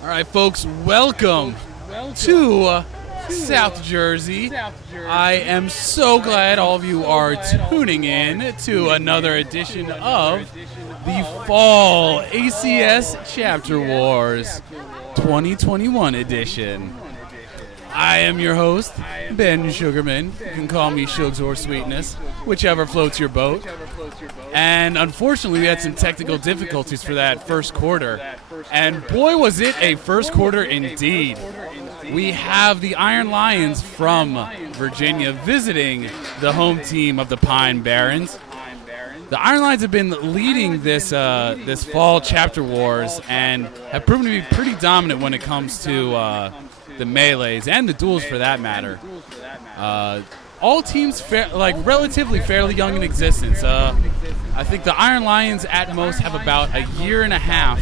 All right, folks, welcome to South Jersey. I am so glad all of you are tuning in to another edition of the Fall ACS Chapter Wars 2021 edition. I am your host, Ben Sugarman. You can call me Shugs or Sweetness, whichever floats your boat. And unfortunately, we had some technical difficulties for that first quarter. And boy, was it a first quarter indeed. We have the Iron Lions from Virginia visiting the home team of the Pine Barrens. The Iron Lions have been leading this fall Chapter Wars and have proven to be pretty dominant when it comes to the melees and the duels for that matter. All teams relatively fairly young in existence. I think the Iron Lions at most have about a year and a half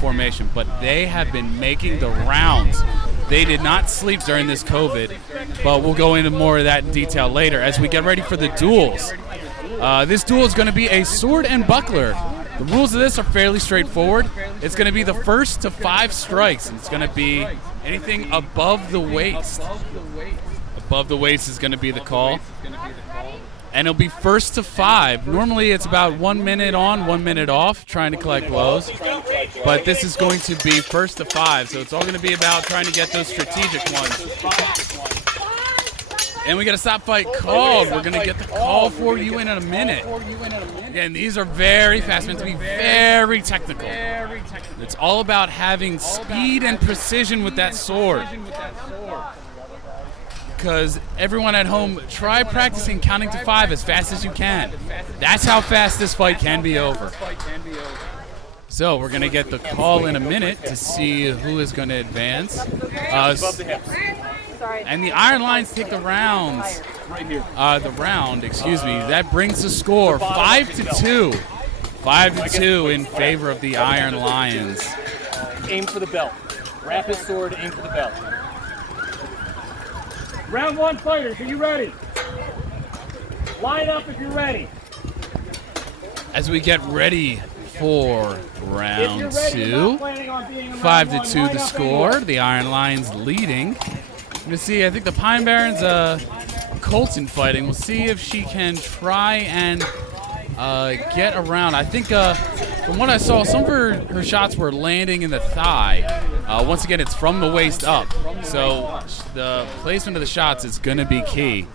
formation, but they have been making the rounds. They did not sleep during this COVID, but we'll go into more of that in detail later as we get ready for the duels. This duel is going to be a sword and buckler. The rules of this are fairly straightforward. It's going to be the first to 5 strikes. It's going to be anything above the waist. Above the waist is going to be the call. And it'll be first to 5. Normally it's about 1 minute on, 1 minute off, trying to collect blows. But this is going to be first to 5, so it's all going to be about trying to get those strategic ones. And we got a stop fight called. We're going to get the call for you in a minute. Again, these are very fast, meant to be very technical. It's all about having speed and precision with that sword. Because everyone at home, try practicing counting to 5 as fast as you can. That's how fast this fight can be over. So we're going to get the call in a minute to see who is going to advance. And the Iron Lions take the rounds. That brings the score 5-2. 5-2 in favor of the Iron Lions. Aim for the belt. Wrap his sword, aim for the belt. Round 1 fighters, are you ready? Line up if you're ready. As we get ready for round 2, 5-2 the score. The Iron Lions leading. We'll see, I think the Pine Barrens, Colton fighting. We'll see if she can try and get around. I think from what I saw, some of her shots were landing in the thigh. Once again, it's from the waist up. So the placement of the shots is going to be key.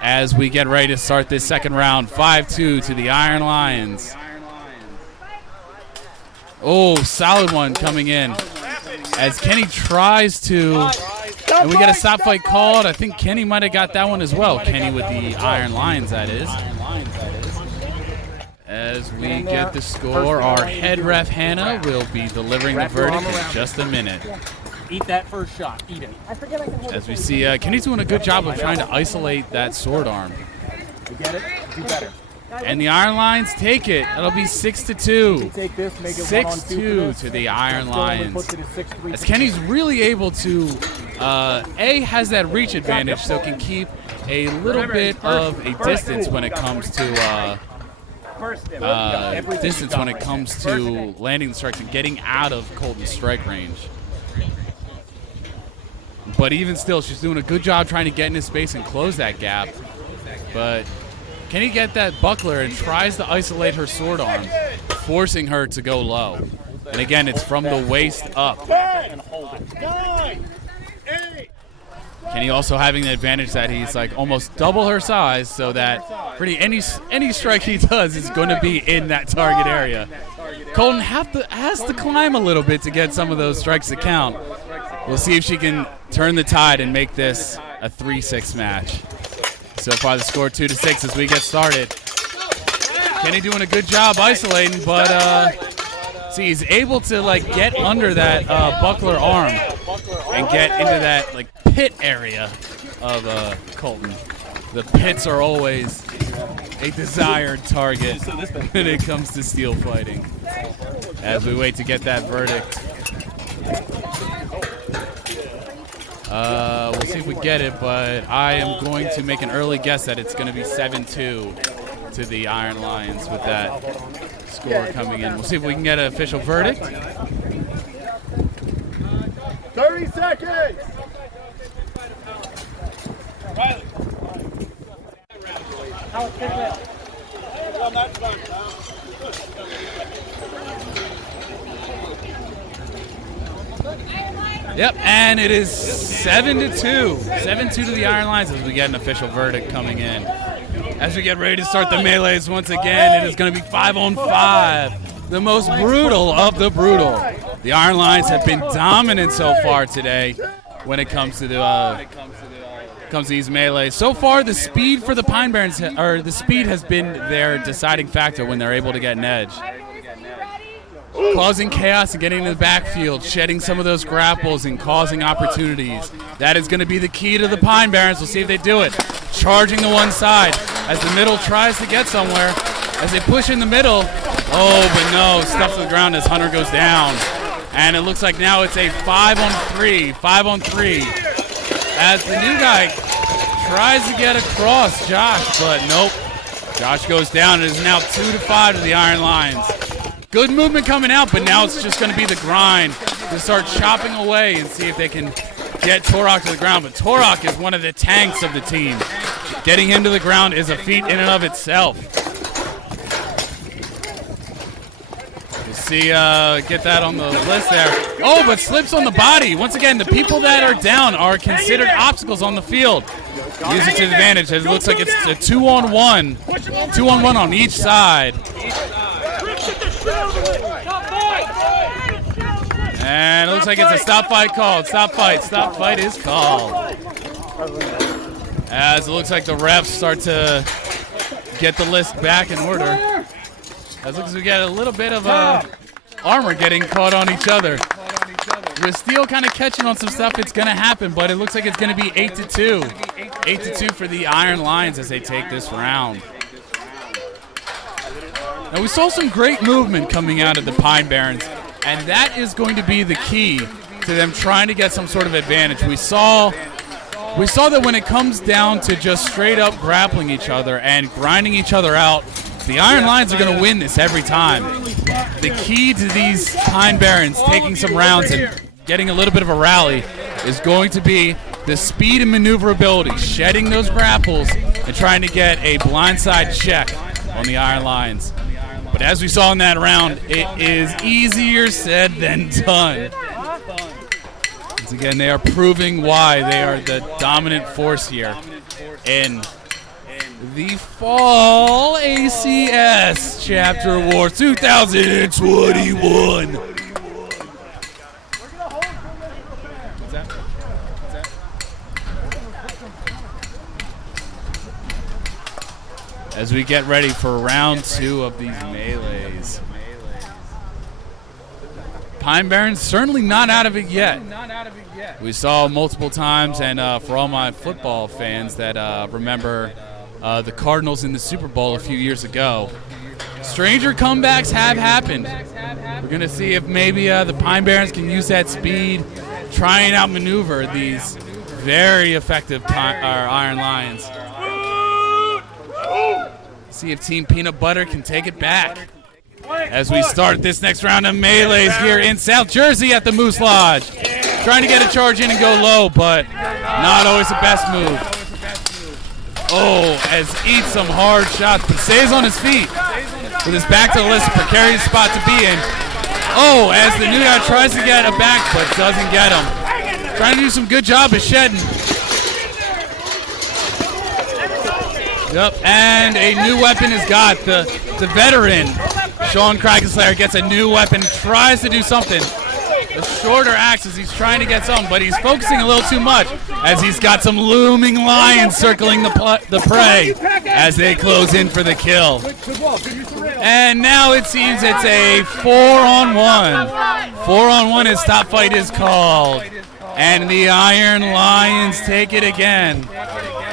As we get ready to start this second round, 5-2 to the Iron Lions. Oh, solid one coming in. As Kenny tries to, and we get a stop fight called. I think Kenny might have got that one as well. Kenny with the Iron Lions, that is. As we get the score, our head ref, Hannah, will be delivering the verdict in just a minute. Eat that first shot. Eat it. As we see, Kenny's doing a good job of trying to isolate that sword arm. You get it? Do better. And the Iron Lions take it. It'll be 6-2. 6-2 to the Iron Lions. As Kenny's really able to, has that reach advantage, so can keep a little bit of a distance when it comes to landing the strikes and getting out of Colton's strike range. But even still, she's doing a good job trying to get into space and close that gap. But can he get that buckler and tries to isolate her sword arm, forcing her to go low. And again, it's from the waist up. Kenny also having the advantage that he's like almost double her size, so that pretty any strike he does is going to be in that target area. Colton has to climb a little bit to get some of those strikes to count. We'll see if she can turn the tide and make this a 3-6 match. So far the score 2-6 as we get started. Kenny doing a good job isolating, but see, he's able to get under that buckler arm and get into that pit area of Colton. The pits are always a desired target when it comes to steel fighting. As we wait to get that verdict. We'll see if we get it, but I am going to make an early guess that it's going to be 7-2 to the Iron Lions with that score coming in. We'll see if we can get an official verdict. 30 seconds. Riley. Yep, and it is 7-2. 7-2 to the Iron Lions as we get an official verdict coming in. As we get ready to start the melees once again, it is going to be 5-on-5. The most brutal of the brutal. The Iron Lions have been dominant so far today when it comes to these melees. So far, the speed for the Pine Barrens, or the speed has been their deciding factor when they're able to get an edge. Causing chaos and getting in the backfield, shedding some of those grapples and causing opportunities. That is going to be the key to the Pine Barrens. We'll see if they do it. Charging the one side as the middle tries to get somewhere. As they push in the middle. Oh, but no. Stuff to the ground as Hunter goes down. And it looks like now it's a 5-on-3. 5-on-3. As the new guy tries to get across Josh, but nope. Josh goes down. It is now 2-5 to the Iron Lions. Good movement coming out, but now it's just going to be the grind to start chopping away and see if they can get Torok to the ground. But Torok is one of the tanks of the team. Getting him to the ground is a feat in and of itself. You see, get that on the list there. Oh, but slips on the body. Once again, the people that are down are considered obstacles on the field. Use it to the advantage. It looks like it's a 2-on-1. 2-on-1 on each side. And it looks like it's a stop fight called. Stop fight is called. As it looks like the refs start to get the list back in order. As it looks like we get a little bit of armor getting caught on each other. With Steel kind of catching on some stuff, it's going to happen, but it looks like it's going to be 8-2. 8-2 for the Iron Lions as they take this round. Now, we saw some great movement coming out of the Pine Barrens, and that is going to be the key to them trying to get some sort of advantage. We saw that when it comes down to just straight up grappling each other and grinding each other out, the Iron Lions are going to win this every time. The key to these Pine Barrens taking some rounds and getting a little bit of a rally is going to be the speed and maneuverability, shedding those grapples and trying to get a blindside check on the Iron Lions. But as we saw in that round, it is easier said than done. Once again, they are proving why they are the dominant force here in the Fall ACS Chapter Wars 2021. As we get ready for round 2 of these melees. Pine Barrens certainly not out of it yet. We saw multiple times, and for all my football fans that remember the Cardinals in the Super Bowl a few years ago, stranger comebacks have happened. We're going to see if maybe the Pine Barrens can use that speed, try and outmaneuver these very effective Iron Lions. See if Team Peanut Butter can take it back as we start this next round of melees here in South Jersey at the Moose Lodge. Trying to get a charge in and go low, but not always the best move. Oh, as eats some hard shots, but stays on his feet with his back to the list, a precarious spot to be in. Oh, as the new guy tries to get a back, but doesn't get him. Trying to do some good job of shedding. Yep, and a new weapon is got. The veteran, Sean Krakenslayer, gets a new weapon, tries to do something. A shorter axe as he's trying to get something, but he's focusing a little too much as he's got some looming lions circling the prey as they close in for the kill. And now it seems it's a 4-on-1. 4-on-1 as top fight is called. And the Iron Lions take it again.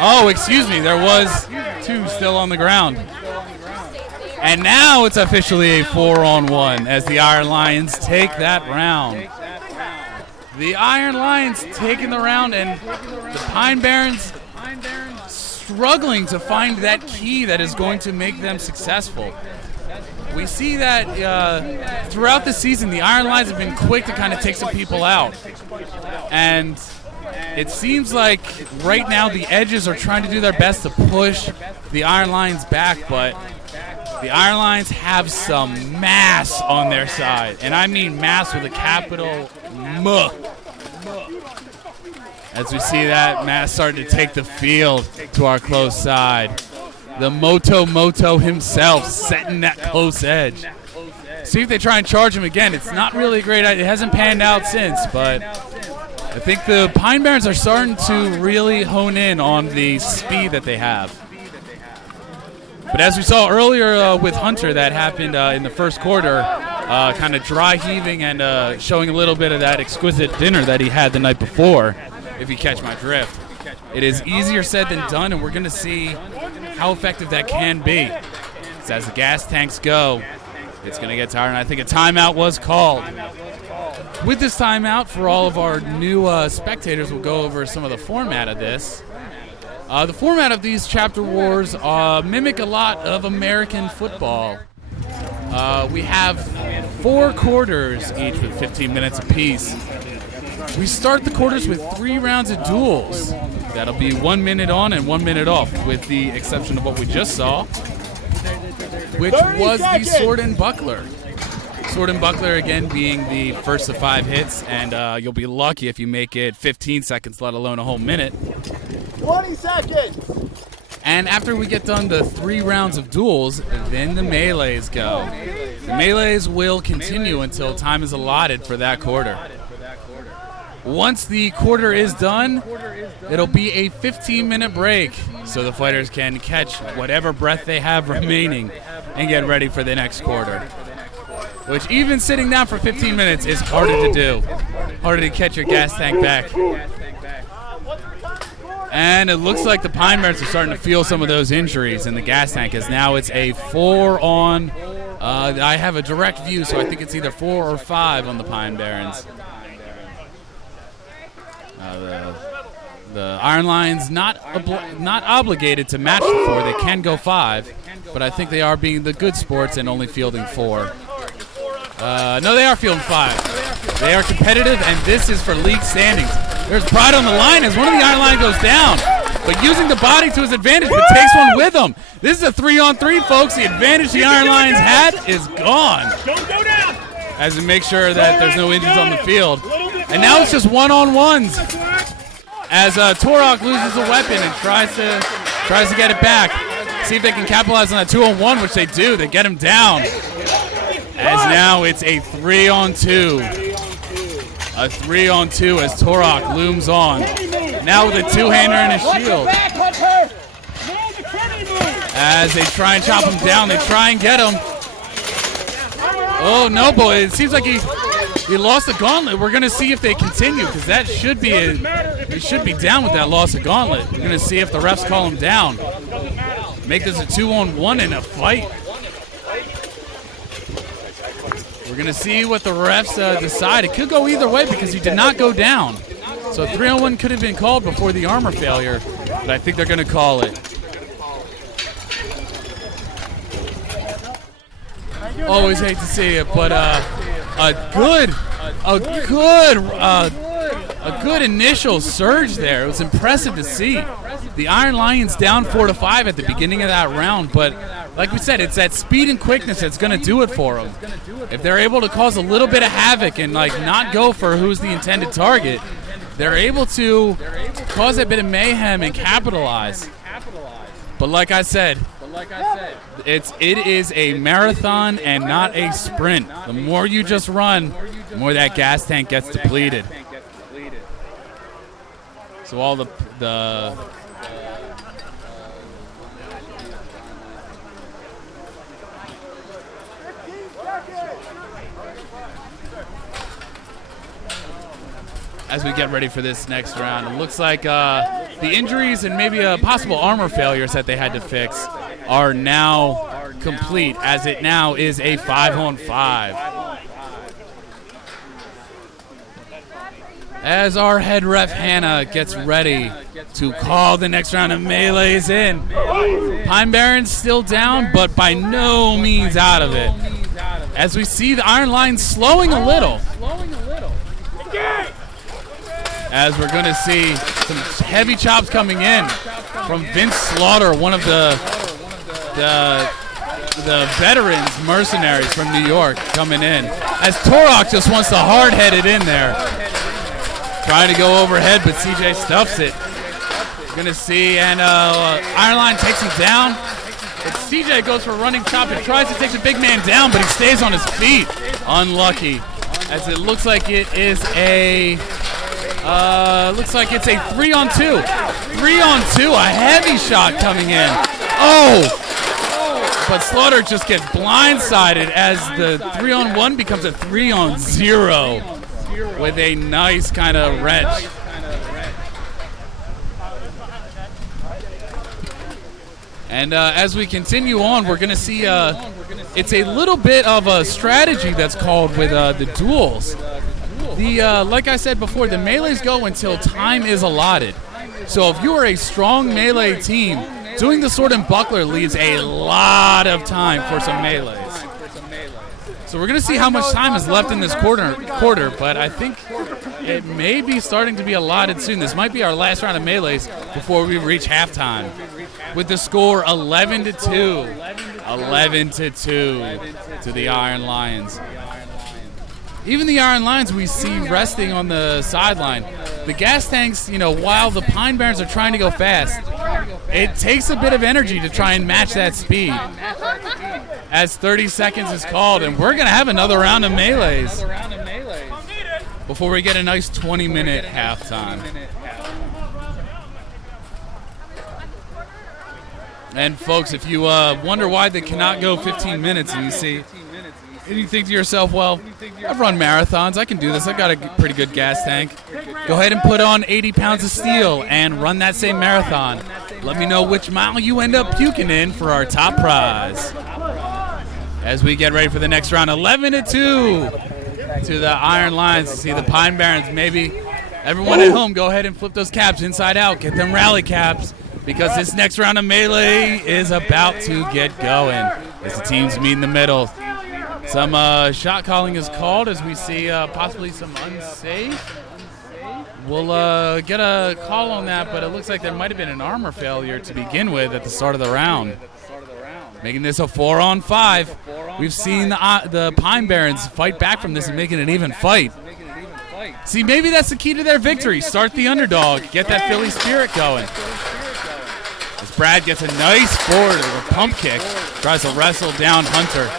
Oh, excuse me, there was 2 still on the ground. And now it's officially a 4-on-1 as the Iron Lions take that round. The Iron Lions taking the round, and the Pine Barrens struggling to find that key that is going to make them successful. We see that throughout the season, the Iron Lions have been quick to kind of take some people out. And it seems like right now the Edges are trying to do their best to push the Iron Lions back, but the Iron Lions have some mass on their side. And I mean mass with a capital M. As we see that mass starting to take the field to our close side. The Moto himself setting that close edge. See if they try and charge him again. It's not really a great idea. It hasn't panned out since, but I think the Pine Barrens are starting to really hone in on the speed that they have. But as we saw earlier with Hunter, that happened in the first quarter, kind of dry heaving and showing a little bit of that exquisite dinner that he had the night before, if you catch my drift. It is easier said than done, and we're going to see how effective that can be. So as the gas tanks go, it's going to get tired, and I think a timeout was called. With this timeout, for all of our new spectators, we'll go over some of the format of this. The format of these chapter wars mimic a lot of American football. We have 4 quarters each with 15 minutes apiece. We start the quarters with 3 rounds of duels. That'll be 1 minute on and 1 minute off, with the exception of what we just saw, which was the sword and buckler. Sword and buckler, again, being the first of 5 hits, and you'll be lucky if you make it 15 seconds, let alone a whole minute. 20 seconds! And after we get done the 3 rounds of duels, then the melees go. The melees will continue until time is allotted for that quarter. Once the quarter is done, it'll be a 15-minute break so the fighters can catch whatever breath they have remaining and get ready for the next quarter. Which, even sitting down for 15 minutes, is harder to do. Harder to catch your gas tank back. And it looks like the Pine Barrens are starting to feel some of those injuries in the gas tank, as now it's a 4 on. I have a direct view, so I think it's either 4 or 5 on the Pine Barrens. The Iron Lions not obligated to match the 4. They can go 5, but I think they are being the good sports and only fielding 4. No, they are fielding 5. They are competitive, and this is for league standings. There's pride on the line as one of the Iron Lions goes down, but using the body to his advantage, but takes one with him. This is a 3-on-3, folks. The advantage the Iron Lions had is gone. Don't go down. As we make sure that there's no injuries on the field. And now it's just 1-on-1s. As Torok loses a weapon and tries to get it back. See if they can capitalize on that 2-on-1, which they do. They get him down. As now it's a 3-on-2. A 3-on-2 as Torok looms on. Now with a 2-hander and a shield. As they try and chop him down, they try and get him. Oh no, boy! It seems like he lost the gauntlet. We're gonna see if they continue, because that should be they should be down with that loss of gauntlet. We're gonna see if the refs call him down. Make this a 2-on-1 in a fight. We're going to see what the refs decide. It could go either way because he did not go down. So 3-on-1 could have been called before the armor failure, but I think they're going to call it. Always hate to see it, but a good initial surge there. It was impressive to see. The Iron Lions down 4-5 at the beginning of that round, but like we said, it's that speed and quickness that's going to do it for them. If they're able to cause a little bit of havoc and not go for who's the intended target, they're able to cause a bit of mayhem and capitalize. But like I said, it is a marathon and not a sprint. The more you just run, the more that gas tank gets depleted. So all the as we get ready for this next round, it looks like the injuries and maybe possible armor failures that they had to fix are now complete, as it now is a 5-on-5. As our head ref Hannah gets ready to call the next round of melees in. Pine Barrens still down, but by no means out of it. As we see the Iron Lions slowing a little. as we're going to see some heavy chops coming in from Vince Slaughter, one of the veterans, mercenaries from New York, coming in. As Torok just wants to hard-headed in there. Trying to go overhead, but CJ stuffs it. We're going to see, and Iron Lion takes him down. But CJ goes for a running chop and tries to take the big man down, but he stays on his feet. Unlucky, as it looks like it is a 3-on-2. 3-on-2, a heavy shot coming in. Oh! But Slaughter just gets blindsided as the 3-on-1 becomes a 3-on-0 with a nice kind of wrench. And as we continue on, we're going to see it's a little bit of a strategy that's called with the duels. Like I said before, the melees go until time is allotted. So if you are a strong melee team, doing the sword and buckler leaves a lot of time for some melees. So we're going to see how much time is left in this quarter, but I think it may be starting to be allotted soon. This might be our last round of melees before we reach halftime. With the score 11-2. 11-2 to the Iron Lions. Even the Iron Lions we see resting on the sideline. The gas tanks, while the Pine Barrens are trying to go fast, it takes a bit of energy to try and match that speed. As 30 seconds is called, and we're going to have another round of melees before we get a nice 20-minute halftime. And folks, if you wonder why they cannot go 15 minutes, and you think to yourself, well, I've run marathons, I can do this, I've got a pretty good gas tank. Go ahead and put on 80 pounds of steel and run that same marathon. Let me know which mile you end up puking in for our top prize. As we get ready for the next round, 11-2 to the Iron Lions. See the Pine Barrens, maybe. Everyone at home, go ahead and flip those caps inside out. Get them rally caps, because this next round of melee is about to get going as the teams meet in the middle. Some shot calling is called as we see possibly some unsafe. We'll get a call on that, but it looks like there might have been an armor failure to begin with at the start of the round. Making this a 4-on-5. We've seen the Pine Barrens fight back from this and making an even fight. See, maybe that's the key to their victory. Start the underdog. Get that Philly spirit going. As Brad gets a nice forward with a pump kick. Tries to wrestle down Hunter.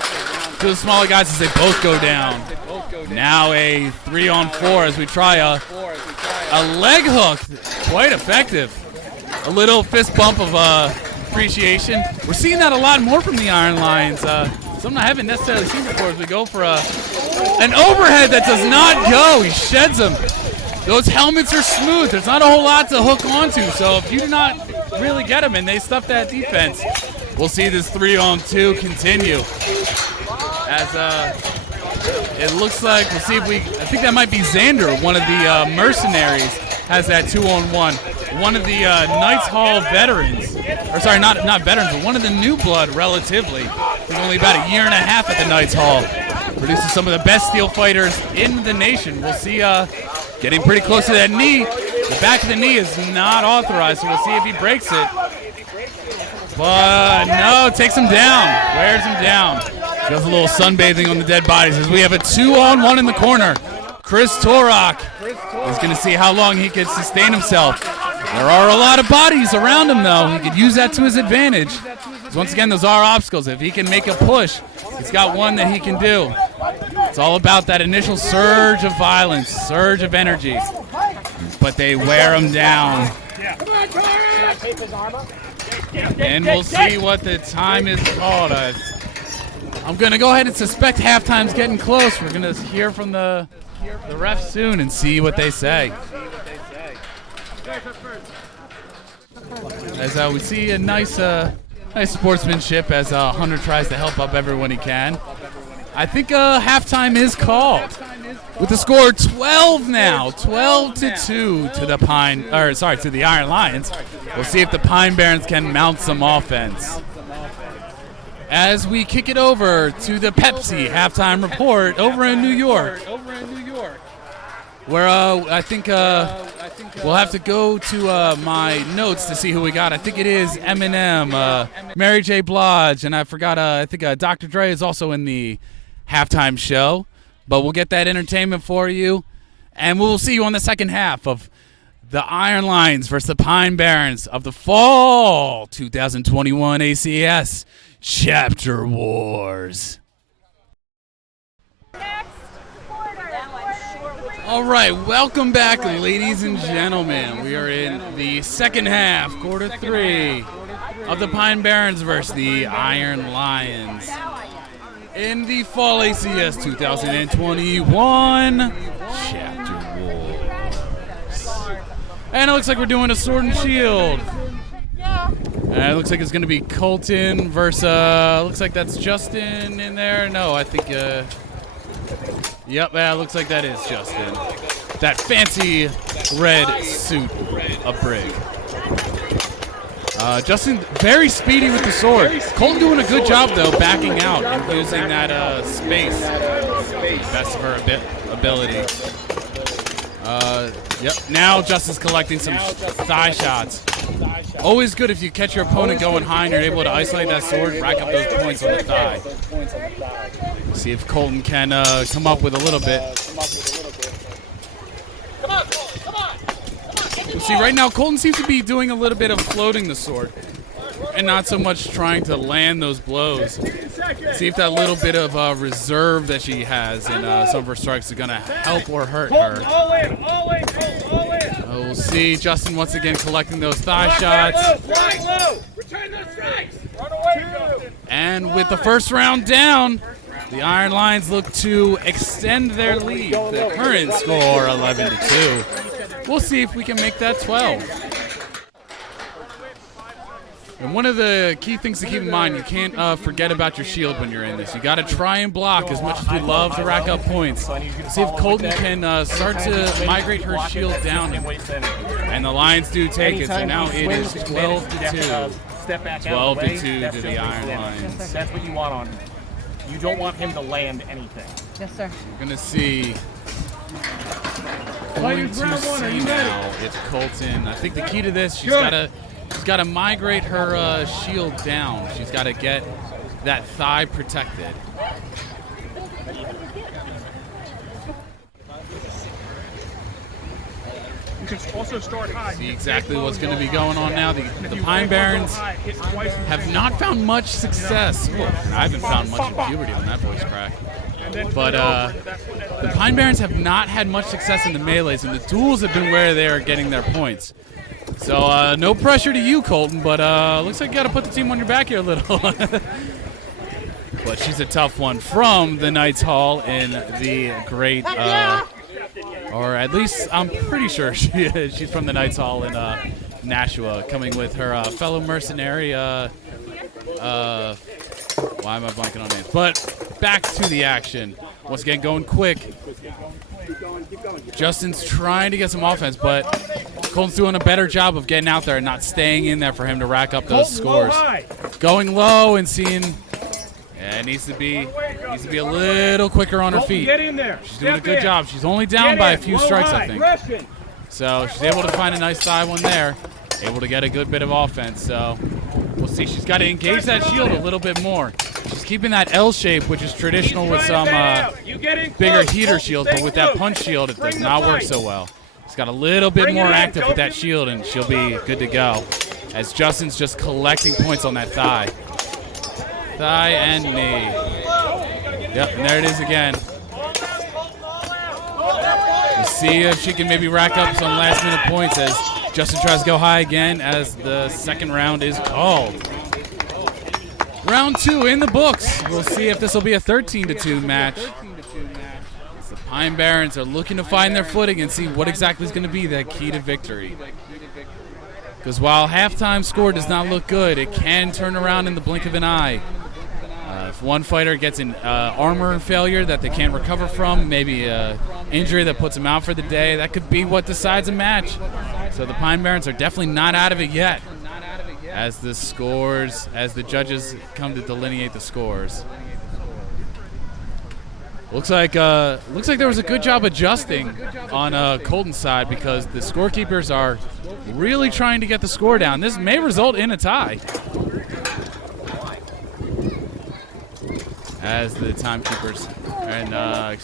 To the smaller guys as they both go down. Now a 3-on-4 as we try a leg hook. Quite effective. A little fist bump of appreciation. We're seeing that a lot more from the Iron Lions. Something I haven't necessarily seen before as we go for an overhead that does not go. He sheds them. Those helmets are smooth. There's not a whole lot to hook onto, so if you do not really get them and they stuff that defense, we'll see this 3-on-2 continue. As it looks like, we'll see if I think that might be Xander, one of the mercenaries, has that 2-on-1. One of the Knights Hall veterans, or sorry, not veterans, but one of the new blood relatively. He's only about a year and a half at the Knights Hall. Produces some of the best steel fighters in the nation. We'll see getting pretty close to that knee. The back of the knee is not authorized, so we'll see if he breaks it. But no, takes him down, wears him down. Does a little sunbathing on the dead bodies as we have a 2-on-1 in the corner. Chris Torok is going to see how long he can sustain himself. There are a lot of bodies around him, though. He could use that to his advantage. Because once again, those are obstacles. If he can make a push, he's got one that he can do. It's all about that initial surge of violence, surge of energy. But they wear him down. And we'll see what the time is called. I'm going to go ahead and suspect halftime's getting close. We're going to hear from the refs soon and see what they say. As we see a nice sportsmanship as Hunter tries to help up everyone he can. I think halftime is called with the score 12 now, 12-2 to the Iron Lions. We'll see if the Pine Barrens can mount some offense. As we kick it over to the Pepsi halftime report over in New York. I think we'll have to go to my notes to see who we got. I think it is Eminem, Mary J. Blige, and I forgot. I think Dr. Dre is also in the halftime show. But we'll get that entertainment for you, and we'll see you on the second half of the Iron Lions versus the Pine Barrens of the Fall 2021 ACS Chapter Wars. All right, welcome back, ladies and gentlemen. We are in the second half, quarter 3, of the Pine Barrens versus the Iron Lions in the Fall ACS 2021 Chapter Wars. And it looks like we're doing a sword and shield. And it looks like it's going to be Colton versus, looks like that's Justin in there. No, I think, yep, looks like that is Justin. That fancy red suit of Brig. Justin, very speedy with the sword. Colton doing a good job, though, backing out and using that space. Best of her ability. Yep, now Justin's collecting some thigh shots. Always good if you catch your opponent going high and you're able to isolate that sword, rack up those points on the thigh. See if Colton can come up with a little bit. See, right now, Colton seems to be doing a little bit of floating the sword and not so much trying to land those blows. See if that little bit of reserve that she has in some of her strikes is going to help or hurt her. We'll see. Justin once again collecting those thigh shots. And with the first round down, the Iron Lions look to extend their lead. The current score 11-2. We'll see if we can make that 12. And one of the key things to keep in mind, you can't forget about your shield when you're in this. You got to try and block as much as we love to rack up points. See if Colton can start to migrate her shield down. And the Lions do take it, so now it is 12-2. 12-2 to the Iron Lions. That's what you want on him. You don't want him to land anything. Yes, sir. We're going to see. Now it's Colton. I think the key to this, she's got to migrate her shield down. She's got to get that thigh protected. You can also start high. See exactly what's going to be going on now. The Pine Barrens have not found much success. Well, I haven't found much in puberty on that voice crack. But the Pine Barrens have not had much success in the melees, and the duels have been where they are getting their points. So no pressure to you, Colton, but looks like you got to put the team on your back here a little. But she's a tough one from the Knights Hall in the great, or at least I'm pretty sure she's from the Knights Hall in Nashua, coming with her fellow mercenary. Why am I blanking on names? But back to the action. Once again, going quick. Justin's trying to get some offense, but Colton's doing a better job of getting out there and not staying in there for him to rack up those scores. Going low and seeing, yeah, it needs to be a little quicker on her feet. She's doing a good job. She's only down by a few strikes, I think. So she's able to find a nice thigh one there. Able to get a good bit of offense. So we'll see. She's got to engage that shield a little bit more. She's keeping that L shape, which is traditional with some bigger heater shields, but with that punch shield, it does not work so well. She's got a little bit more active with that shield, and she'll be good to go. As Justin's just collecting points on that thigh. Thigh and knee. Yep, and there it is again. We'll see if she can maybe rack up some last-minute points as Justin tries to go high again as the second round is called. Round 2 in the books. We'll see if this will be a 13-2 match. The Pine Barrens are looking to find their footing and see what exactly is going to be that key to victory. Because while halftime score does not look good, it can turn around in the blink of an eye. If one fighter gets an armor failure that they can't recover from, maybe an injury that puts them out for the day, that could be what decides a match. So the Pine Barrens are definitely not out of it yet as the judges come to delineate the scores. Looks like there was a good job adjusting on Colton's side because the scorekeepers are really trying to get the score down. This may result in a tie. As the timekeepers and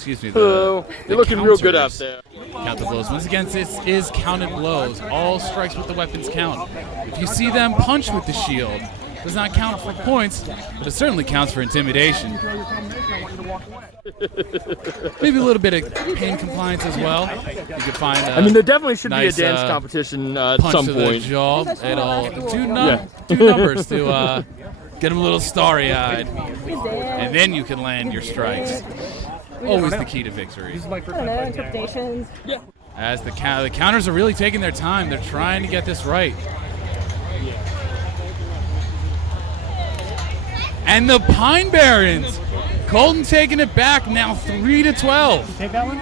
You're looking real good out there. Count the blows. Once again, this is counted blows. All strikes with the weapons count. If you see them punch with the shield, it does not count for points, but it certainly counts for intimidation. Maybe a little bit of pain compliance as well. You could find. I mean, there definitely should nice, be a dance competition at punch some to point. The jaw. It'll do numbers to get them a little starry-eyed, and then you can land your strikes. Always the key to victory. I don't know, interpretations. As the counters are really taking their time. They're trying to get this right. And the Pine Barrens, Colton taking it back now 3-12. Take that one?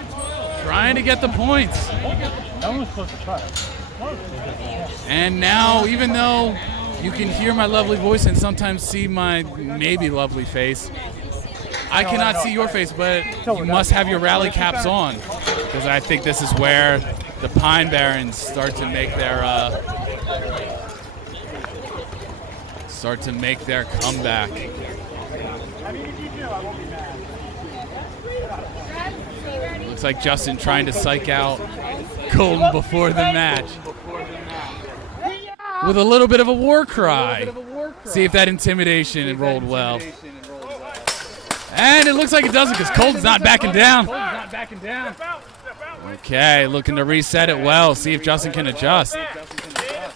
Trying to get the points. That one was close to try. And now, even though you can hear my lovely voice and sometimes see my maybe lovely face, I cannot see your face, but you must have your rally caps on, because I think this is where the Pine Barrens start to make their comeback. Looks like Justin trying to psych out Colton before the match with a little bit of a war cry. See if that intimidation rolled well. And it looks like it doesn't because Colton's not backing down. Okay, looking to reset it well. See if Justin can adjust.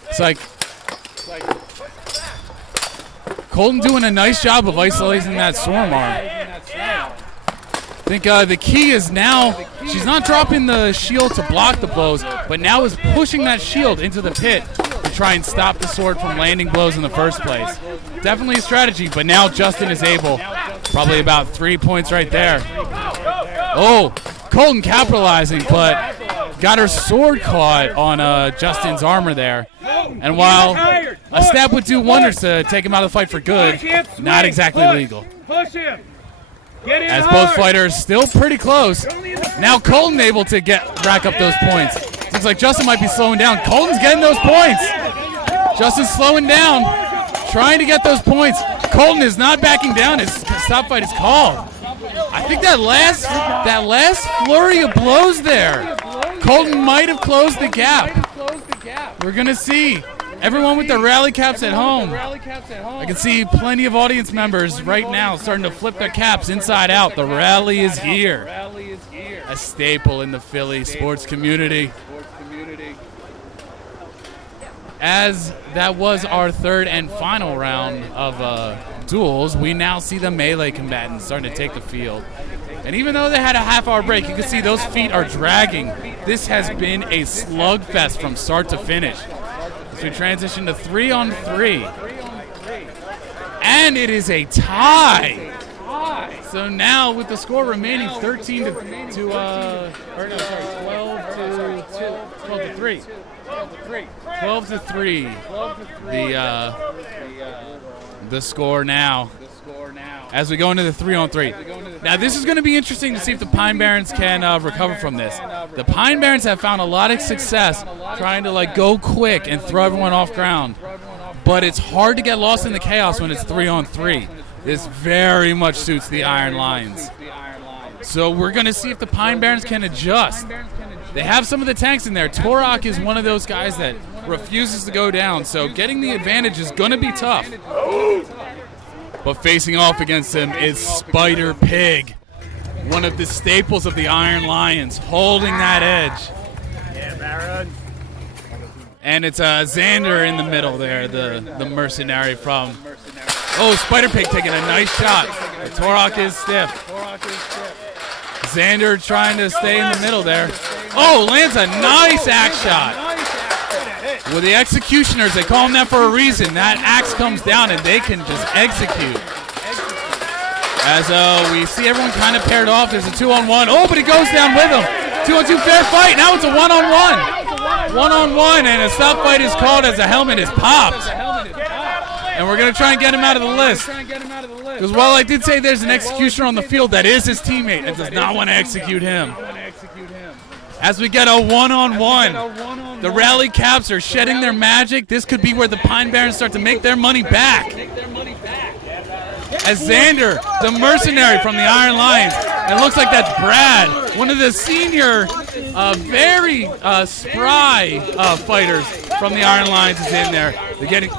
It's like Colton doing a nice job of isolating that storm arm. I think the key is now she's not dropping the shield to block the blows, but now is pushing that shield into the pit to try and stop the sword from landing blows in the first place. Definitely a strategy, but now Justin is able. Probably about 3 points right there. Oh, Colton capitalizing, but got her sword caught on Justin's armor there. And while a stab would do wonders to take him out of the fight for good, not exactly legal. Push him. Get in As hard. both fighters still pretty close. Now Colton able to rack up those points. Looks like Justin might be slowing down. Colton's getting those points. Justin's slowing down, trying to get those points. Colton is not backing down. His stop fight is called. I think that last flurry of blows there, Colton might have closed the gap. We're gonna see. Everyone with their rally caps at home. I can see plenty of audience members right now starting to flip their caps inside out. The rally is here. A staple in the Philly sports community. As that was our third and final round of duels, we now see the melee combatants starting to take the field. And even though they had a half-hour break, you can see those feet are dragging. This has been a slugfest from start to finish. As we transition to 3-on-3. And it is a tie. So now with the score remaining 12 to 3. 12 to 3. The score now. As we go into the 3-on-3. Now this is going to be interesting to see if the Pine Barrens can recover from this. The Pine Barrens have found a lot of success trying to go quick and throw everyone off ground. But it's hard to get lost in the chaos when it's 3-on-3. This very much suits the Iron Lions. So we're going to see if the Pine Barrens can adjust. They have some of the tanks in there. Torok is one of those guys that refuses to go down, so getting the advantage is going to be tough. But facing off against him is Spider Pig, one of the staples of the Iron Lions, holding that edge. And it's Xander in the middle there, the mercenary from... Oh, Spider Pig taking a nice shot. The Torok is stiff. Xander trying to stay in the middle there. Oh, lands a nice axe shot. With the executioners, they call them that for a reason. That axe comes down and they can just execute. As we see everyone kind of paired off. There's a 2-on-1. Oh, but it goes down with them. 2-on-2 fair fight. Now it's a 1-on-1. 1-on-1, and a stop fight is called as the helmet is popped. And we're going to try and get him out of the list. Because while I did say there's an executioner on the field, that is his teammate and does not want to execute him. As we get a one-on-one, the Rally Caps are shedding their magic. This could be where the Pine Barrens start to make their money back. As Xander, the mercenary from the Iron Lions, it looks like that's Brad, one of the senior, very spry fighters from the Iron Lions is in there. They're getting...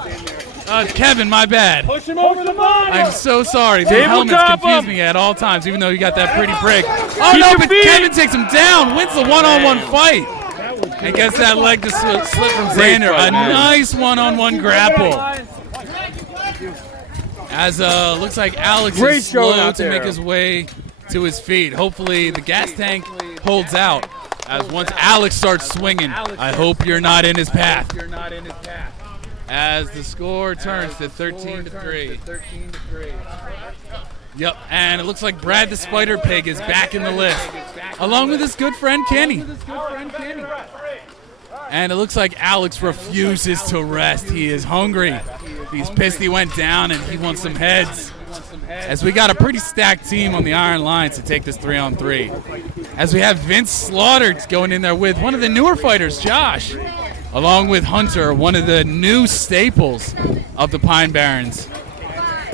Kevin, my bad. Push him over the line. I'm so sorry. The helmets confuse me at all times, even though you got that pretty break. Oh, no, but Kevin takes him down, wins the one-on-one fight, and gets that leg to slip from Xander. A nice one-on-one grapple. As looks like Alex is slow to make his way to his feet. Hopefully the gas tank holds out. As once Alex starts swinging, I hope you're not in his path. As the score turns to 13-3. Yep, and it looks like Brad the Spider Pig is back in the list, along with his good friend Kenny. And it looks like Alex refuses to rest. He is hungry. He's pissed he went down and he wants some heads. As we got a pretty stacked team on the Iron Lions to take this 3-on-3. As we have Vince Slaughter going in there with one of the newer fighters, Josh, along with Hunter, one of the new staples of the Pine Barrens.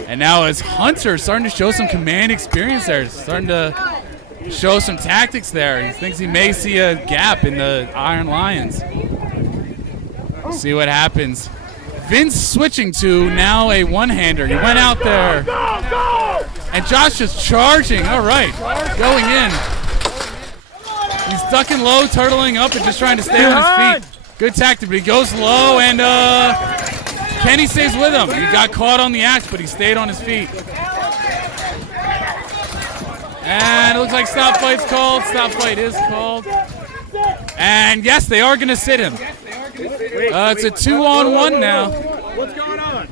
And now as Hunter starting to show some command experience there, starting to show some tactics there. He thinks he may see a gap in the Iron Lions. See what happens. Vince switching to now a one-hander. He went out there. And Josh just charging. All right, going in. He's ducking low, turtling up, and just trying to stay on his feet. Good tactic, but he goes low, and Kenny stays with him. He got caught on the axe, but he stayed on his feet. And it looks like stop fight's called. Stop fight is called. And yes, they are going to sit him. It's a 2-on-1 now. What's going on?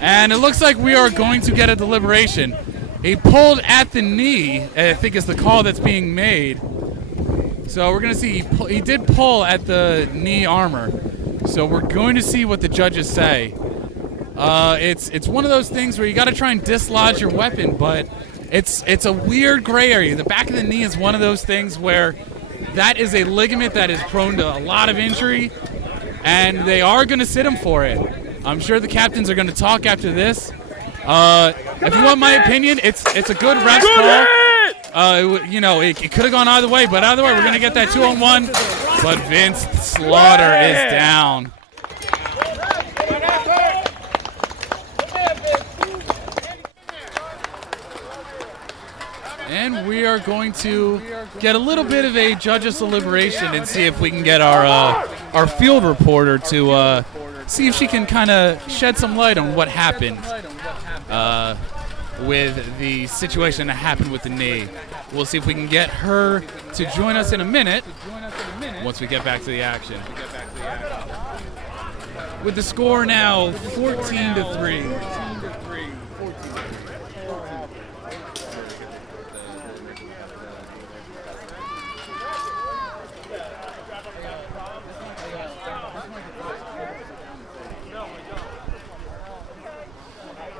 And it looks like we are going to get a deliberation. He pulled at the knee, I think is the call that's being made. So we're going to see, he did pull at the knee armor. So we're going to see what the judges say. It's one of those things where you got to try and dislodge your weapon, but it's a weird gray area. The back of the knee is one of those things where that is a ligament that is prone to a lot of injury, and they are going to sit him for it. I'm sure the captains are going to talk after this. If you want my opinion, it's a good ref call. It could have gone either way, but either way, we're going to get that 2-on-1. But Vince Slaughter is down. And we are going to get a little bit of a judges' deliberation and see if we can get our field reporter to see if she can kind of shed some light on what happened with the situation that happened with the knee. We'll see if we can get her to join us in a minute once we get back to the action. With the score now 14-3.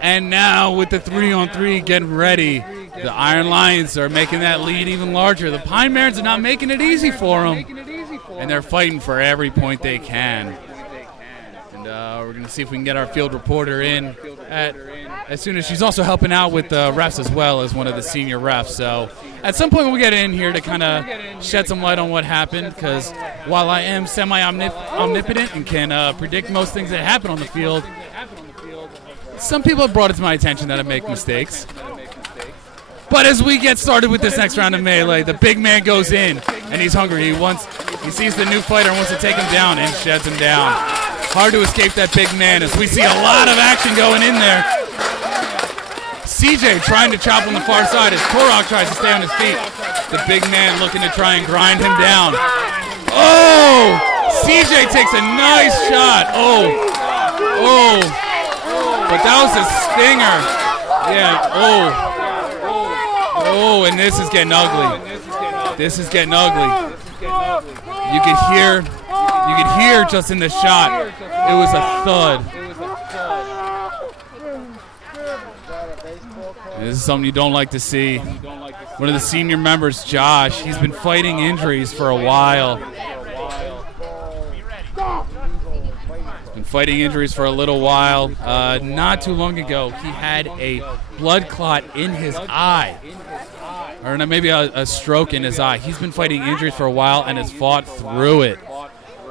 And now with the 3-on-3 getting ready, the Iron Lions are making that lead even larger. The Pine Barrens are not making it easy for them, and they're fighting for every point they can. And we're going to see if we can get our field reporter in as soon as she's also helping out with the refs as well as one of the senior refs. So at some point we'll get in here to kind of shed some light on what happened, because while I am semi-omnipotent and can predict most things that happen on the field, some people have brought it to my attention that I make mistakes. But as we get started with this next round of melee, the big man goes in, and he's hungry. He sees the new fighter and wants to take him down and sheds him down. Hard to escape that big man as we see a lot of action going in there. CJ trying to chop on the far side as Korok tries to stay on his feet. The big man looking to try and grind him down. Oh! CJ takes a nice shot. Oh! But that was a stinger. Yeah, oh, and this is getting ugly. This is getting ugly. You could hear just in the shot, it was a thud. This is something you don't like to see. One of the senior members, Josh, he's been fighting injuries for a while. He's been fighting injuries for a little while. Not too long ago, he had a blood clot in his eye. Or maybe a stroke in his eye. He's been fighting injuries for a while and has fought through it.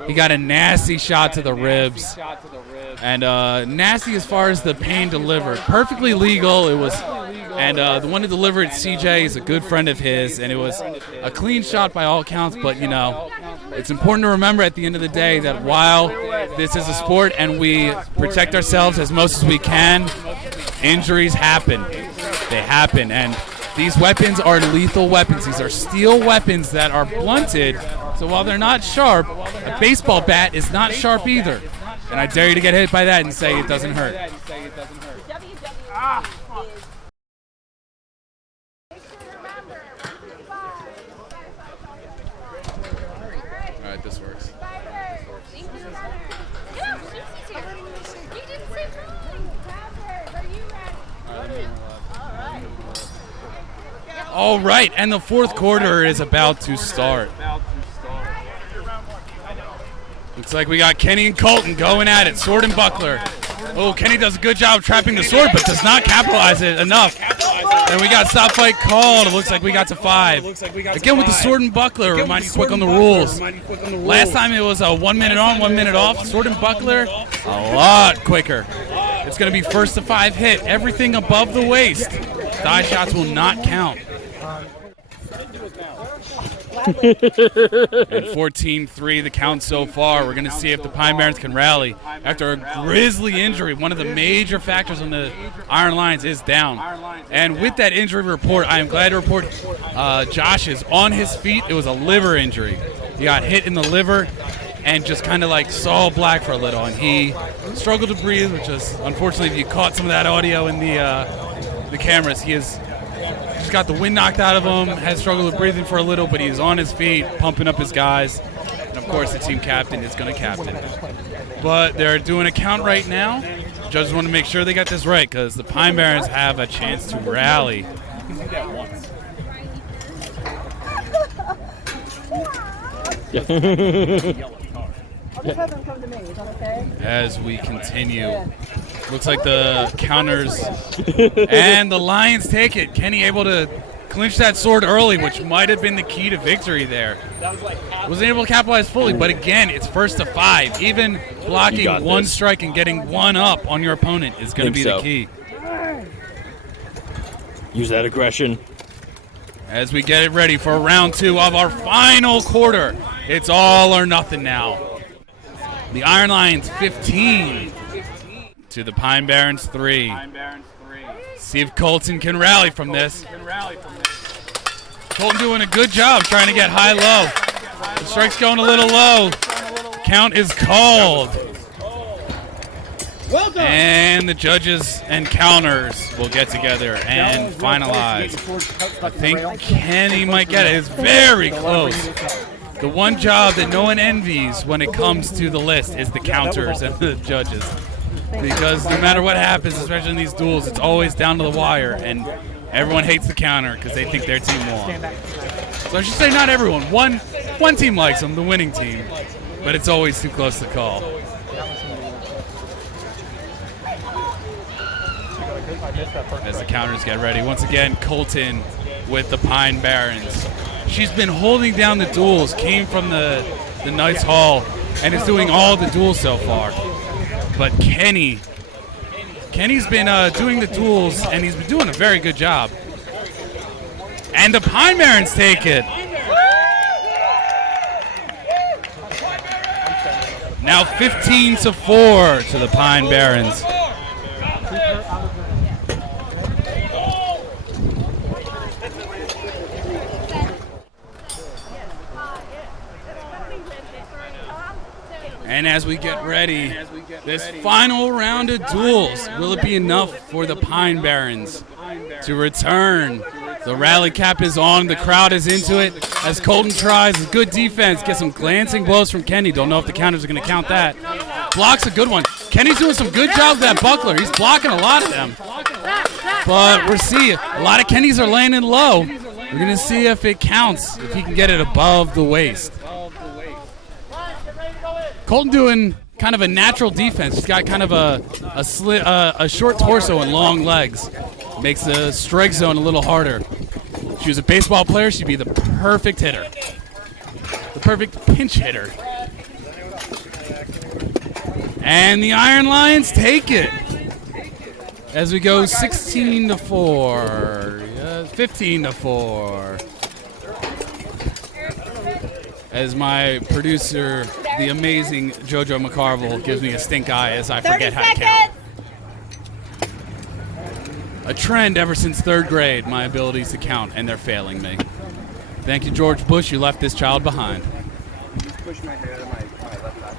He got a nasty shot to the ribs. And nasty as far as the pain delivered. Perfectly legal. It was, and the one who delivered it, CJ, is a good friend of his, and it was a clean shot by all accounts. But you know, it's important to remember at the end of the day that while this is a sport and we protect ourselves as most as we can, injuries happen. They happen, and these weapons are lethal weapons. These are steel weapons that are blunted. So while they're not sharp, a baseball bat is not sharp either. And I dare you to get hit by that and say it doesn't hurt. All right, this works. All right, and the fourth quarter is about to start. Looks like we got Kenny and Colton going at it, sword and buckler. Oh, Kenny does a good job trapping the sword, but does not capitalize it enough. And we got stop fight called. It looks like we got to 5. Again with the sword and buckler, remind you quick on the rules. Last time it was a 1 minute on, 1 minute off. Sword and buckler, a lot quicker. It's going to be first to 5 hit. Everything above the waist. Thigh shots will not count. And 14-3 the count so far. We're going to see if the Pine Barrens can rally. After a grisly injury, one of the major factors on the Iron Lions is down. And with that injury report, I am glad to report Josh is on his feet. It was a liver injury. He got hit in the liver and just kind of like saw black for a little. And he struggled to breathe, which is, unfortunately, if you caught some of that audio in the cameras, he is just got the wind knocked out of him, has struggled with breathing for a little, but he's on his feet, pumping up his guys. And, of course, the team captain is going to captain. But they're doing a count right now. Judges want to make sure they got this right because the Pine Barrens have a chance to rally. I'll just have them come to me. Is that okay? As we continue. Looks like the counters and the Lions take it. Kenny able to clinch that sword early, which might have been the key to victory there. Wasn't able to capitalize fully, but again, it's first to 5. Even blocking one strike and getting one up on your opponent is going to be the key. Use that aggression. As we get it ready for round 2 of our final quarter. It's all or nothing now. The Iron Lions 15 to the Pine Barrens 3. See if Colton can rally from this. Colton doing a good job trying to get high-low. The strike's going a little low. Count is called. And the judges and counters will get together and finalize. I think Kenny might get it. It's very close. The one job that no one envies when it comes to the list is the counters and the judges. Because no matter what happens, especially in these duels, it's always down to the wire, and everyone hates the counter because they think their team won. So I should say not everyone. One team likes them, the winning team, but it's always too close to call. As the counters get ready, once again, Colton with the Pine Barrens. She's been holding down the duels, came from the Knights Hall, and is doing all the duels so far. But Kenny's been doing the duels, and he's been doing a very good job. And the Pine Barrens take it. Now 15-4 to the Pine Barrens. And as we get ready, this final round of duels, will it be enough for the Pine Barrens to return? The rally cap is on, the crowd is into it as Colton tries good defense, gets some glancing blows from Kenny. Don't know if the counters are going to count that. Blocks a good one. Kenny's doing some good job with that buckler. He's blocking a lot of them. But we're seeing a lot of Kennys are landing low. We're going to see if it counts, if he can get it above the waist. Colton doing kind of a natural defense. He's got kind of a short torso and long legs. Makes the strike zone a little harder. If she was a baseball player, she'd be the perfect hitter. The perfect pinch hitter. And the Iron Lions take it. As we go 16-4. 15-4. As my producer, the amazing JoJo McCarville, gives me a stink eye as I forget how to count. A trend ever since 3rd grade, my abilities to count, and they're failing me. Thank you, George Bush. You left this child behind. Push my head on my left side.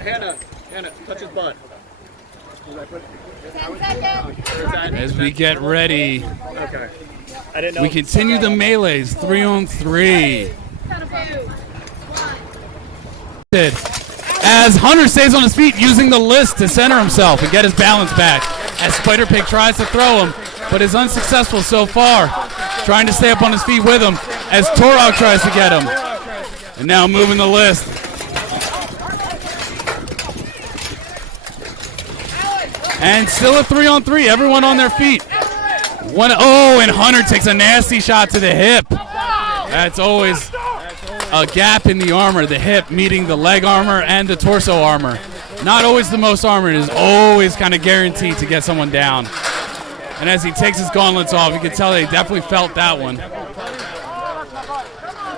Hannah, touch his butt. 10 seconds. As we get ready, Okay. I didn't know. we continue the melees, 3-on-3. 2, 1. As Hunter stays on his feet, using the list to center himself and get his balance back. As Spider Pig tries to throw him, but is unsuccessful so far. Trying to stay up on his feet with him as Torok tries to get him. And now moving the list. And still a 3-on-3, everyone on their feet. And Hunter takes a nasty shot to the hip. That's always a gap in the armor, the hip meeting the leg armor and the torso armor. Not always the most armored, is always kind of guaranteed to get someone down. And as he takes his gauntlets off, you can tell they definitely felt that one.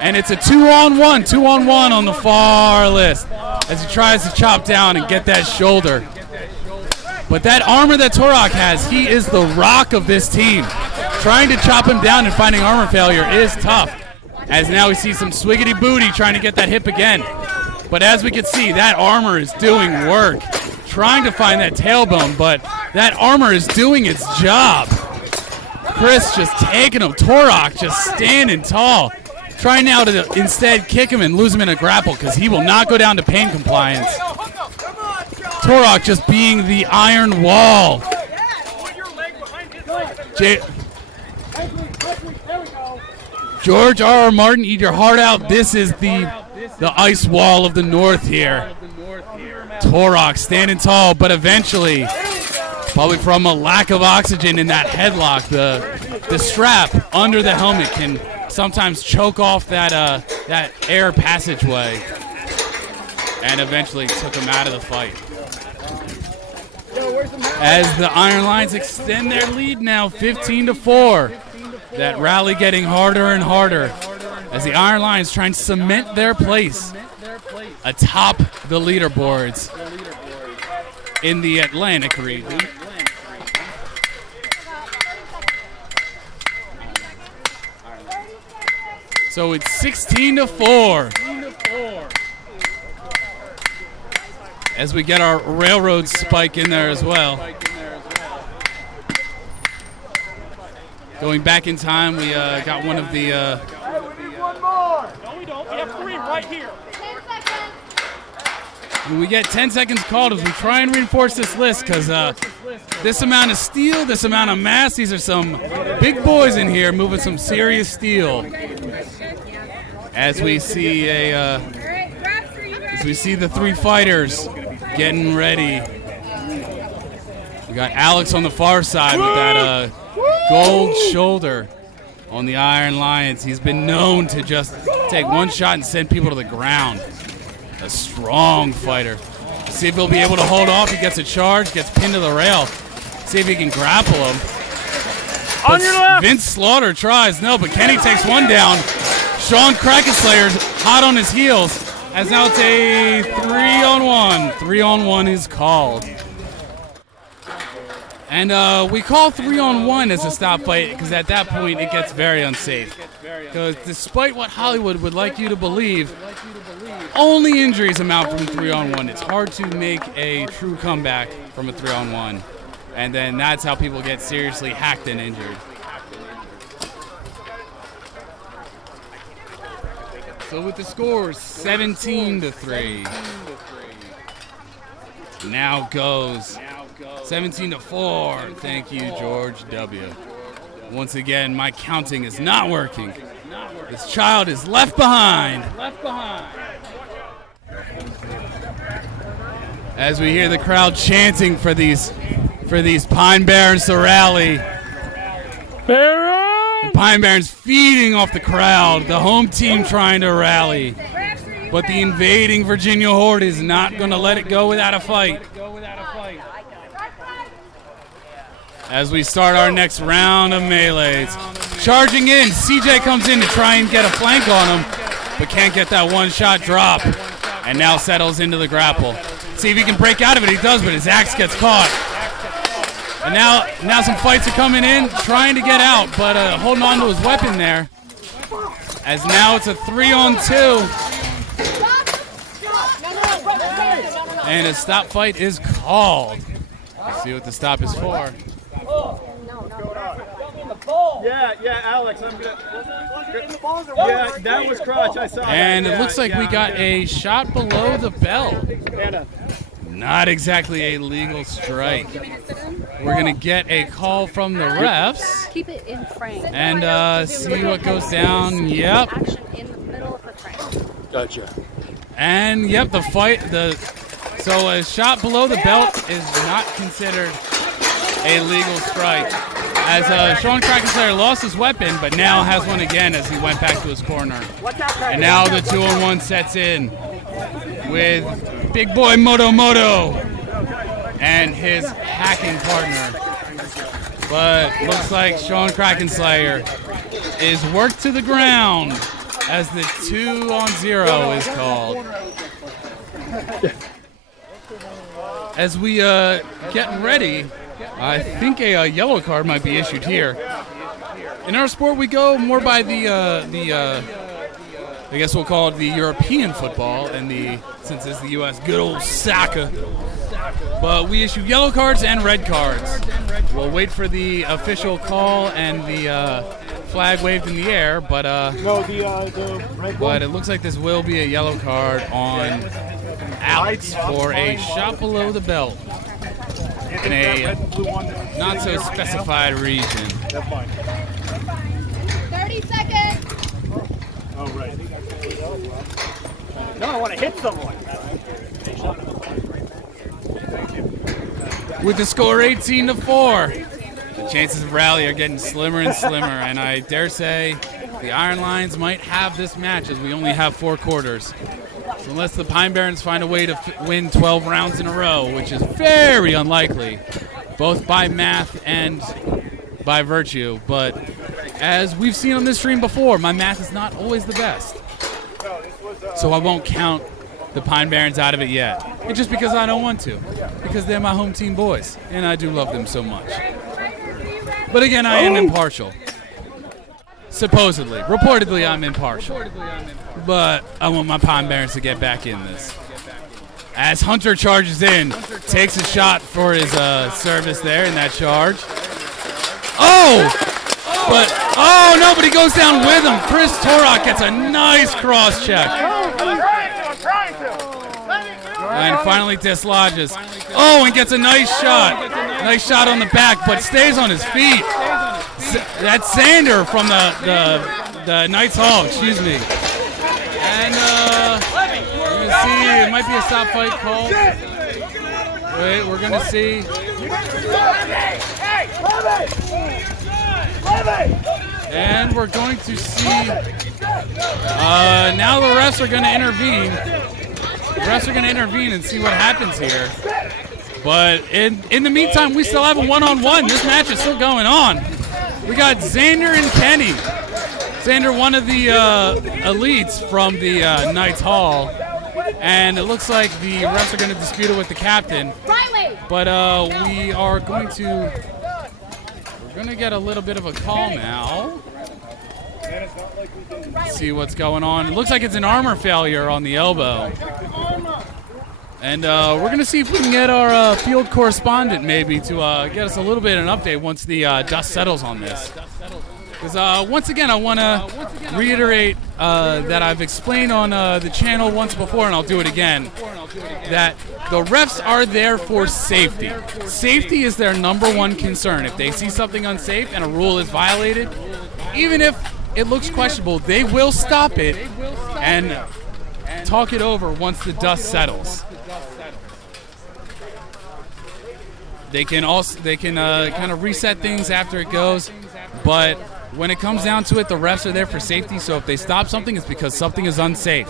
And it's a 2-on-1 on the far list as he tries to chop down and get that shoulder. But that armor that Torok has, he is the rock of this team. Trying to chop him down and finding armor failure is tough. As now we see some swiggity booty trying to get that hip again. But as we can see, that armor is doing work. Trying to find that tailbone, but that armor is doing its job. Chris just taking him. Torok just standing tall. Trying now to instead kick him and lose him in a grapple because he will not go down to pain compliance. Torok just being the iron wall. George R.R. Martin, eat your heart out. This is the ice wall of the north here. Torok standing tall, but eventually, probably from a lack of oxygen in that headlock, the strap under the helmet can sometimes choke off that air passageway, and eventually took him out of the fight. As the Iron Lions extend their lead now, 15-4. That rally getting harder and harder as the Iron Lions try and cement their place atop the leaderboards in the Atlantic region. So it's 16-4. As we get our railroad spike in there as well. Going back in time, we got one of the... One more. No, we don't. We have 3 right here. 10 seconds. We get 10 seconds called as we try and reinforce this list because this amount of steel, this amount of mass, these are some big boys in here moving some serious steel. As we see the 3 fighters getting ready. We got Alex on the far side with that gold shoulder on the Iron Lions. He's been known to just take one shot and send people to the ground. A strong fighter. See if he'll be able to hold off. He gets a charge, gets pinned to the rail. See if he can grapple him. On your left. Vince Slaughter tries. No, but Kenny takes one down. Sean Krakenslayer hot on his heels. As now it's a 3-on-1. 3-on-1 is called. And we call 3-on-1 as a stop fight because at that point it gets very unsafe. Because despite what Hollywood would like you to believe, only injuries amount from 3-on-1. It's hard to make a true comeback from a 3-on-1. And then that's how people get seriously hacked and injured. So with the scores, 17-3. Now goes 17-4. Thank you, George W. Once again, my counting is not working. This child is left behind. As we hear the crowd chanting for these Pine Barrens to rally. The Pine Barrens feeding off the crowd. The home team trying to rally. But the invading Virginia Horde is not going to let it go without a fight. As we start our next round of melees. Charging in, CJ comes in to try and get a flank on him, but can't get that one-shot drop. And now settles into the grapple. See if he can break out of it. He does, but his axe gets caught. And now some fights are coming in, trying to get out, but holding on to his weapon there. As now it's a 3-on-2. And a stop fight is called. Let's see what the stop is for. Yeah, Alex, I'm good. Yeah, that was crotch. I saw that. And it looks like we got a shot below the belt. Hannah. Not exactly a legal strike. We're going to get a call from the refs. Keep it in frame. And see what goes down. Yep. Action in the middle of the frame. Gotcha. And yep, the fight, so a shot below the belt is not considered a legal strike. As Sean Krakenslayer lost his weapon, but now has one again as he went back to his corner. And now the 2-on-1 sets in with Big Boy Moto and his hacking partner. But looks like Sean Krakenslayer is worked to the ground as the 2-on-0 is called. As we get ready, I think a yellow card might be issued here. In our sport, we go more by I guess we'll call it the European football, and since it's the U.S., good old soccer. But we issue yellow cards and red cards. We'll wait for the official call and the flag waved in the air, but it looks like this will be a yellow card on Alex for a shot below the belt in a not so specified region. 30 seconds. Oh, right. No, I want to hit someone. With the score 18-4, the chances of rally are getting slimmer and slimmer, and I dare say the Iron Lions might have this match as we only have 4 quarters. So unless the Pine Barrens find a way to win 12 rounds in a row, which is very unlikely, both by math and by virtue. But as we've seen on this stream before, my math is not always the best. So I won't count the Pine Barrens out of it yet. It's just because I don't want to. Because they're my home team boys, and I do love them so much. But again, I am impartial. Supposedly. Reportedly, I'm impartial. But I want my Pine Barrens to get back in this. As Hunter charges in, takes a shot for his service there in that charge. But he goes down with him. Chris Torok gets a nice cross check. And finally dislodges. And gets a nice shot. Nice shot on the back, but stays on his feet. That's Xander from the Knights Hall, excuse me. And we're going to see, it might be a stop fight call. Wait, we're going to see. And we're going to see, now the refs are going to intervene. The refs are going to intervene and see what happens here. But in the meantime, we still have a one-on-one. This match is still going on. We got Xander and Kenny. Xander, one of the elites from the Knights Hall. And it looks like the refs are going to dispute it with the captain. But we are going to... We're going to get a little bit of a call now. See what's going on. It looks like it's an armor failure on the elbow. And we're going to see if we can get our field correspondent maybe to get us a little bit of an update once the dust settles on this. Because once again, I want to reiterate that I've explained on the channel once before, and I'll do it again, that The refs are there for safety. Safety is their #1 concern. If they see something unsafe and a rule is violated, even if it looks questionable, they will stop it and talk it over once the dust settles. They can kind of reset things after it goes, but when it comes down to it, the refs are there for safety. So if they stop something, it's because something is unsafe.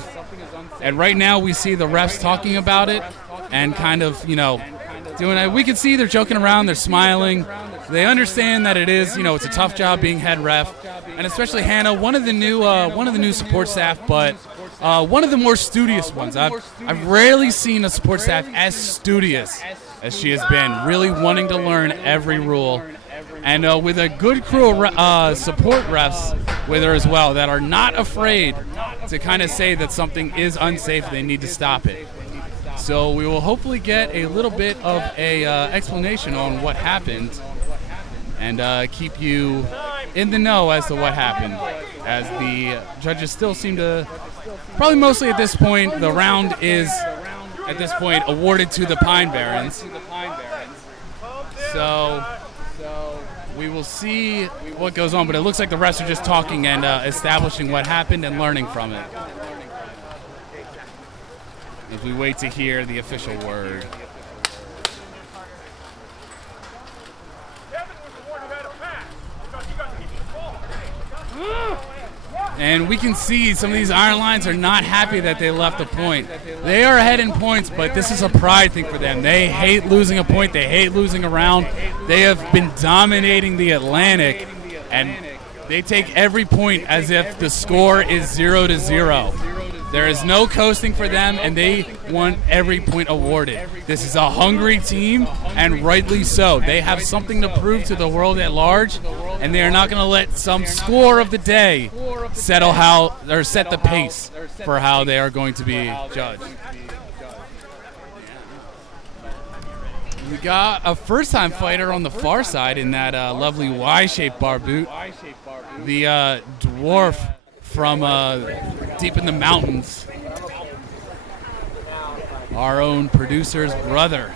And right now, we see the refs talking about it and kind of, doing it. We can see they're joking around, they're smiling. They understand that it is, it's a tough job being head ref, and especially Hannah, one of the new support staff, but one of the more studious ones. I've rarely seen a support staff as studious as she has been, really wanting to learn every rule. And with a good crew of support refs with her as well that are not afraid to kind of say that something is unsafe, they need to stop it. So we will hopefully get a little bit of a explanation on what happened and keep you in the know as to what happened, as the judges still seem to, probably mostly at this point, the round is at this point awarded to the Pine Barrens. So we will see what goes on, but it looks like the refs are just talking and establishing what happened and learning from it, as we wait to hear the official word. And we can see some of these Iron Lions are not happy that they left a point. They are ahead in points, but this is a pride thing for them. They hate losing a point. They hate losing a round. They have been dominating the Atlantic, and they take every point as if the score is 0-0. There is no coasting for them, and they want every point awarded. This is a hungry team, and rightly so. They have something to prove to the world at large, and they are not going to let some score of the day set the pace for how they are going to be judged. We got a first-time fighter on the far side in that lovely Y-shaped bar boot. The dwarf from deep in the mountains. Our own producer's brother.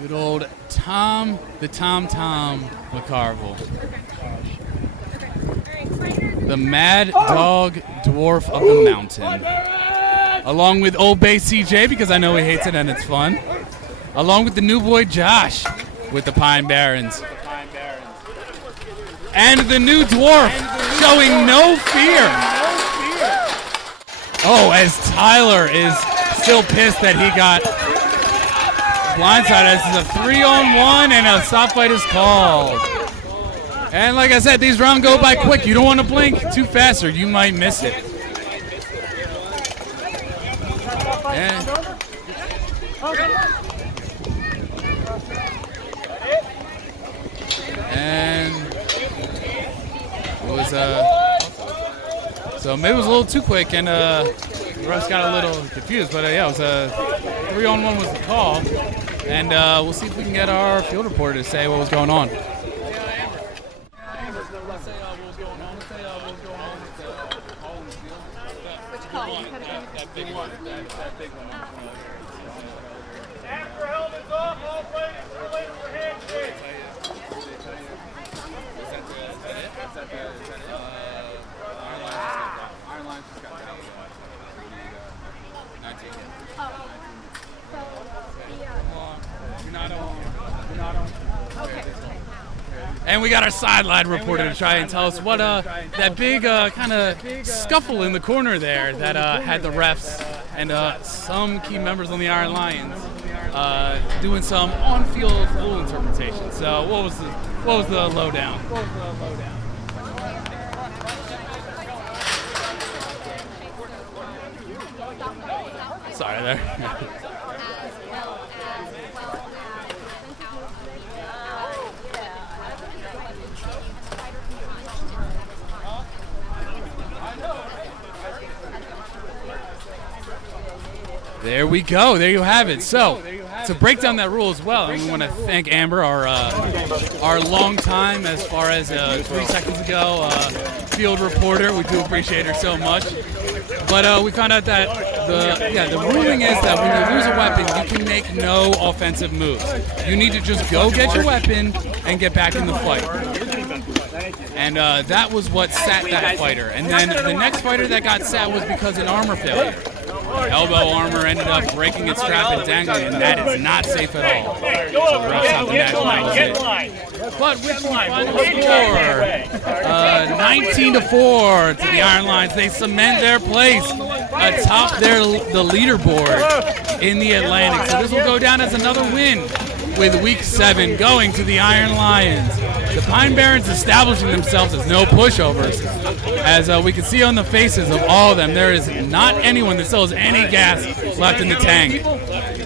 Good old Tom, the Tom McCarville. The mad dog dwarf of the mountain. Along with old Bay CJ, because I know he hates it and it's fun. Along with the new boy Josh with the Pine Barrens. And the new dwarf showing no fear. Oh, as Tyler is still pissed that he got blindsided. This is a 3-on-1 and a stop fight is called. And like I said, these rounds go by quick. You don't want to blink too fast or you might miss it. And it was so maybe it was a little too quick, and the refs got a little confused. But yeah, it was a 3-on-1 was the call, and we'll see if we can get our field reporter to say what was going on. That big one. After helmets off, all fighters are ready for handshakes. Iron Lions just got that one. 19. You're not on. Okay. And we got our sideline reporter to try and tell us what that big kind of scuffle in the corner there that had the refs and some key members on the Iron Lions doing some on-field rule interpretation. So what was the lowdown? Sorry there. There we go. There you have it. So, to break down that rule as well, and we want to thank Amber, our long time as far as 3 seconds ago field reporter. We do appreciate her so much. But we found out that the ruling is that when you lose a weapon, you can make no offensive moves. You need to just go get your weapon and get back in the fight. And that was what sat that fighter. And then the next fighter that got sat was because an armor failure. Elbow armor ended up breaking its strap and dangling, and that is not safe at all. So refs have to nationalize it. But with the final score, 19-4 to the Iron Lions. They cement their place atop the leaderboard in the Atlantic. So this will go down as another win, with Week 7 going to the Iron Lions. The Pine Barrens establishing themselves as no pushovers. As we can see on the faces of all of them, there is not anyone that still has any gas left in the tank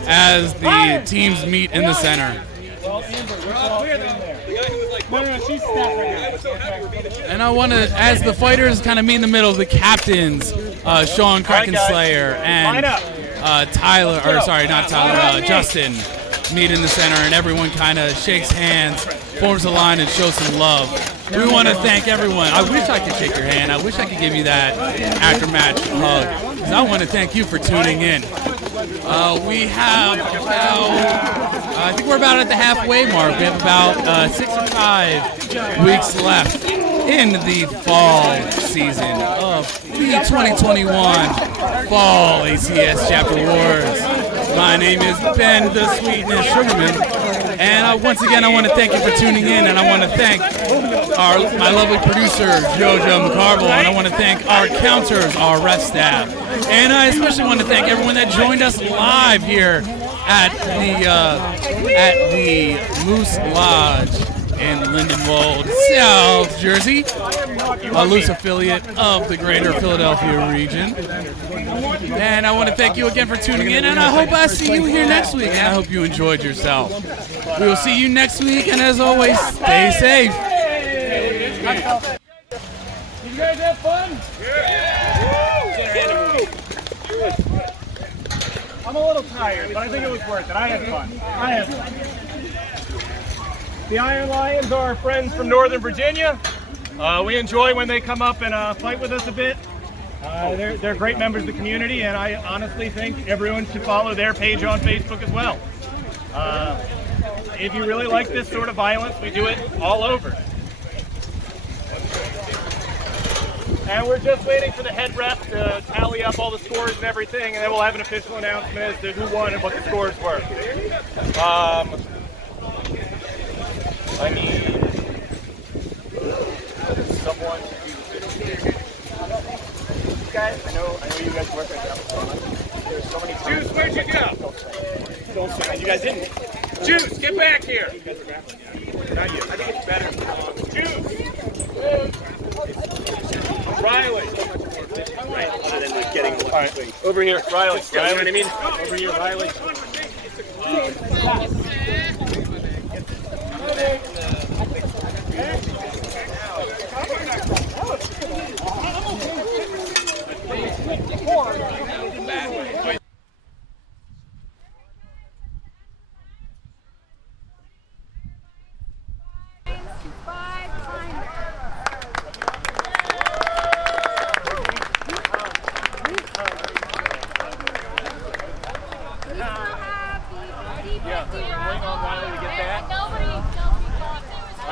as the teams meet in the center. And I want to, as the fighters kind of meet in the middle, the captains, Sean Krakenslayer and Justin, meet in the center, and everyone kind of shakes hands, forms a line, and shows some love. We want to thank everyone. I wish I could shake your hand. I wish I could give you that after-match hug, because I want to thank you for tuning in. We have about, I think we're about at the halfway mark. We have about 6 or 5 weeks left in the fall season of the 2021 Fall ACS Chapter Wars. My name is Ben the Sweetness Sugarman, and once again I want to thank you for tuning in, and I want to thank my lovely producer Jojo McCarville, and I want to thank our counters, our ref staff, and I especially want to thank everyone that joined us live here at the Moose Lodge in Lindenwold, South Jersey, a loose affiliate of the greater Philadelphia region. And I want to thank you again for tuning in, and I hope I see you here next week, and I hope you enjoyed yourself. We will see you next week, and as always, stay safe. Did you guys have fun? I'm a little tired, but I think it was worth it. I had fun. The Iron Lions are our friends from Northern Virginia. We enjoy when they come up and fight with us a bit. They're great members of the community, and I honestly think everyone should follow their page on Facebook as well. If you really like this sort of violence, we do it all over. And we're just waiting for the head ref to tally up all the scores and everything, and then we'll have an official announcement as to who won and what the scores were. I need someone to guys, I know you guys work right now. There's so many times. Juice, where'd you go? You guys didn't. Juice, get back here. Not you. I think it's better. Juice. Riley. Right, other than like getting all right. Over here, Riley. You know what I mean? Over here, Riley.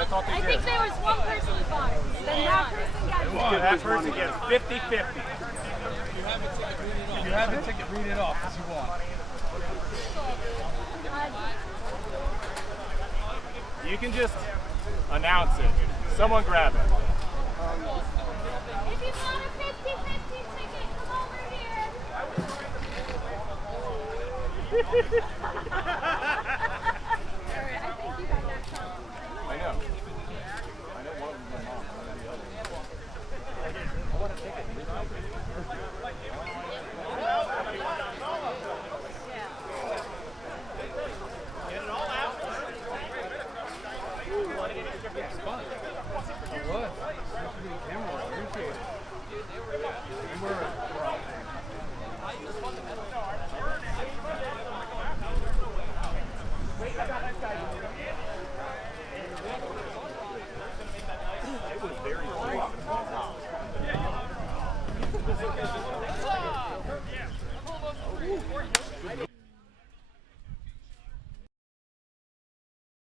I think there was one person who bought it. Then that person gets 50-50. If you have the ticket, read it off as you want. You can just announce it. Someone grab it. If you want a 50-50 ticket, come over here.